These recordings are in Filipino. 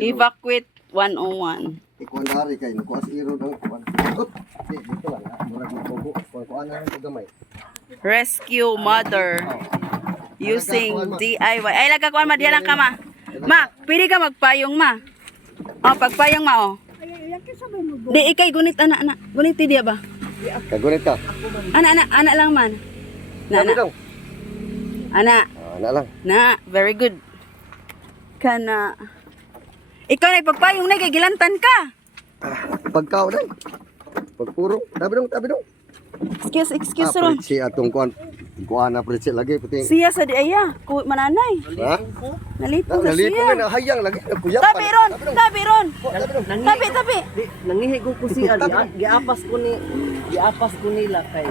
Evacuate 101. Ikuan dari kay nukuas iro ng kuan. Dito lang. Murag magbugo. Kuan na ng gamay. Rescue mother using DIY. Ay, lagkakuan ma, diyan lang ka ma. Ma, pili ka magpayong ma. Oh, pagpayong ma oh. Di ikay gunit ana. Gunit ti dia ba? Kagunit ka. Ana lang man. Ana. Ana lang. Na, very good. Kana. Ikaw na pagpayong na kay gilantan ka. Pagkaw dai. Pagpurong. Tabi dong. Excuse ron. Si atong kuan na pretsi lagi puting. Siya sa di aya, ku mananay. Ha? Nalipo sa Nalipo siya. na hayang lagi. Kuya. Tabi ron. Tabi. Nangihigo ko siya, giapas ko nila kay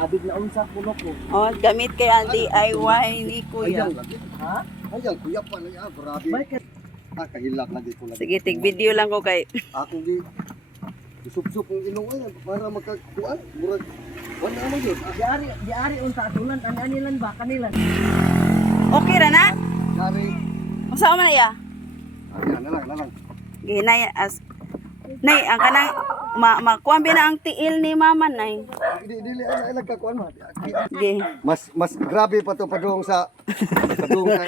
abig na unsa kuno ko. Oh, gamit kay ang DIY ni Kuya. Hayang lagi. Ha? Hayang kuya pa lagi. Grabe. Kahilak lagi ko lagi. Sige, tig video lang ko kay. Ako gi sup-sup ng ilong ay para magkakuan. Murag wala naman yun. Diari unsa atunan ani lang ba kanila. Okay ra na? Dari. Usa man iya? Ayan, nalang. Ginay as nay ang kanang makuan na ang tiil ni mama nay. Dili ay nagkakuan ma. Gi. Mas grabe pa to padung sa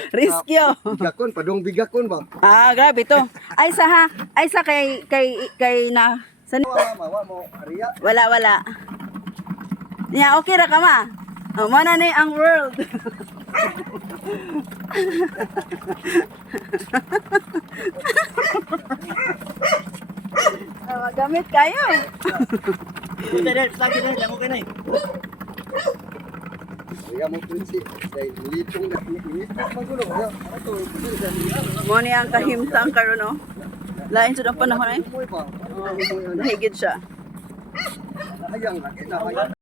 Rescue. bigakon, padung bigakon ba? Ah, grabe to. Ay sa kay na san Mawa mo ariya. wala. Ya, okay ra ka ma. Oh, mana ni ang world. Gamit kayo. Lagi na lang okay na. Ariya mo prinsi. Dai litong na magulo. Mo ni ang kahimtang karon no. Lain sa panahon ay. Moy pa. Higid siya. Hayang lagi na hayang.